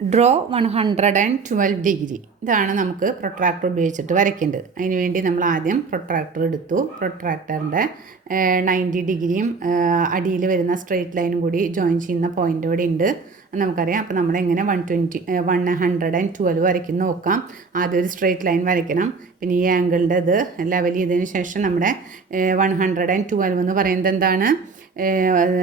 Draw 112 degree. ഇതാണ് നമുക്ക് protractor ഉപയോഗിച്ചിട്ട് വരയ്ക്കേണ്ടത്. അതിന് വേണ്ടി നമ്മൾ ആദ്യം പ്രൊട്രാക്ടർ എടുത്തു. പ്രൊട്രാക്ടറിൻ്റെ 90 ഡിഗ്രിയും അടിയിൽ വരുന്ന സ്ട്രെയിറ്റ് ലൈനും കൂടി ജോയിൻ ചെയ്യുന്ന പോയിൻ്റ് ഇവിടെ ഉണ്ട്, നമുക്കറിയാം. അപ്പോൾ നമ്മളെങ്ങനെ 112 വരയ്ക്കുന്ന നോക്കാം. ആദ്യം ഒരു സ്ട്രെയിറ്റ് ലൈൻ വരയ്ക്കണം. പിന്നെ ഈ ആംഗിളിൻ്റെ ഇത് ലെവൽ ചെയ്തതിന് ശേഷം നമ്മുടെ 112 എന്ന് പറയുന്നത് എന്താണ്?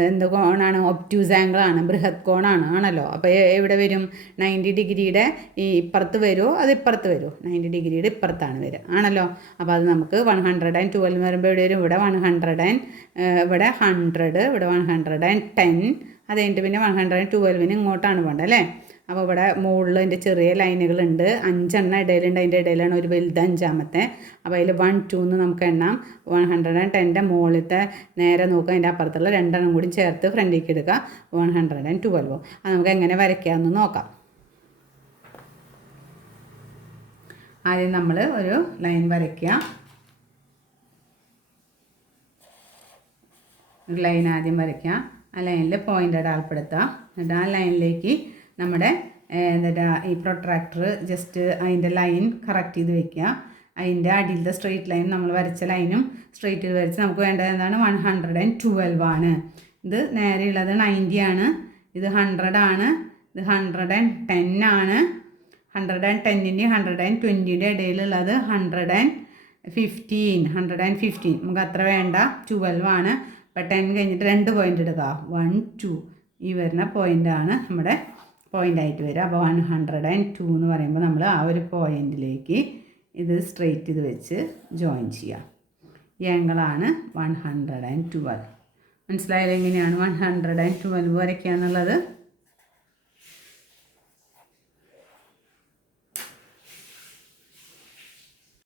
എന്ത് കോണാണ്? ഒബ്റ്റ്യൂസ് ആംഗിളാണ്, ബൃഹത് കോണാണ് ആണല്ലോ. അപ്പോൾ എവിടെ വരും? 90 ഡിഗ്രിയുടെ ഈ ഇപ്പുറത്ത് വരുമോ അത് ഇപ്പുറത്ത് വരുമോ? 90 ഡിഗ്രിയുടെ ഇപ്പുറത്താണ് വരിക ആണല്ലോ. അപ്പോൾ അത് നമുക്ക് 112 വരുമ്പോൾ ഇവിടെ വരും. ഇവിടെ 100, ഇവിടെ 100, ഇവിടെ 110. അത് കഴിഞ്ഞിട്ട് പിന്നെ 112 ഇങ്ങോട്ടാണ് വേണ്ടത് അല്ലേ. അപ്പോൾ ഇവിടെ മുകളിൽ അതിൻ്റെ ചെറിയ ലൈനുകളുണ്ട്, 5 ഇടയിലുണ്ട്. അതിൻ്റെ ഇടയിലാണ് ഒരു വലുത് 5-ാമത്തെ. അപ്പോൾ അതിൽ 1, 2 എന്ന് നമുക്ക് എണ്ണാം. 110ൻ്റെ മുകളിലത്തെ നേരെ നോക്കുക, അതിൻ്റെ അപ്പുറത്തുള്ള 2 കൂടി ചേർത്ത് ഫ്രണ്ടിലേക്ക് എടുക്കുക. 112. അത് നമുക്ക് എങ്ങനെ വരയ്ക്കാമെന്ന് നോക്കാം. ആദ്യം നമ്മൾ ഒരു ലൈൻ വരയ്ക്കുക. ഒരു ലൈൻ ആദ്യം വരയ്ക്കുക. ആ ലൈനിൽ പോയിൻ്റ് അടയാളപ്പെടുത്തുക. എന്നിട്ട് ആ ലൈനിലേക്ക് നമ്മുടെ ഈ പ്രൊട്രാക്ടർ ജസ്റ്റ് അതിൻ്റെ ലൈൻ കറക്റ്റ് ചെയ്ത് വയ്ക്കുക. അതിൻ്റെ അടിയിലത്തെ സ്ട്രെയിറ്റ് ലൈൻ നമ്മൾ വരച്ച ലൈനും സ്ട്രെയിറ്റ് ചെയ്ത് വരച്ച് നമുക്ക് വേണ്ടത് എന്താണ്? 112 ആണ്. ഇത് നേരെയുള്ളത് 90 ആണ്. ഇത് 100 ആണ്. ഇത് 110 ആണ്. 110ൻ്റെയും 120ൻ്റെ ഇടയിലുള്ളത് 115. നമുക്ക് അത്ര വേണ്ട, 12 ആണ്. അപ്പോൾ 10 കഴിഞ്ഞിട്ട് 2 പോയിൻ്റ് എടുക്കുക. 1, 2 ഈ വരുന്ന പോയിൻ്റാണ് നമ്മുടെ പോയിൻ്റായിട്ട് വരിക. അപ്പോൾ 102 എന്ന് പറയുമ്പോൾ നമ്മൾ ആ ഒരു പോയിൻറ്റിലേക്ക് ഇത് സ്ട്രെയിറ്റ് ചെയ്ത് വെച്ച് ജോയിൻ ചെയ്യുക. ഈ ആംഗിളാണ് 112. മനസ്സിലായാലും എങ്ങനെയാണ് 112 വരയ്ക്കുക എന്നുള്ളത്?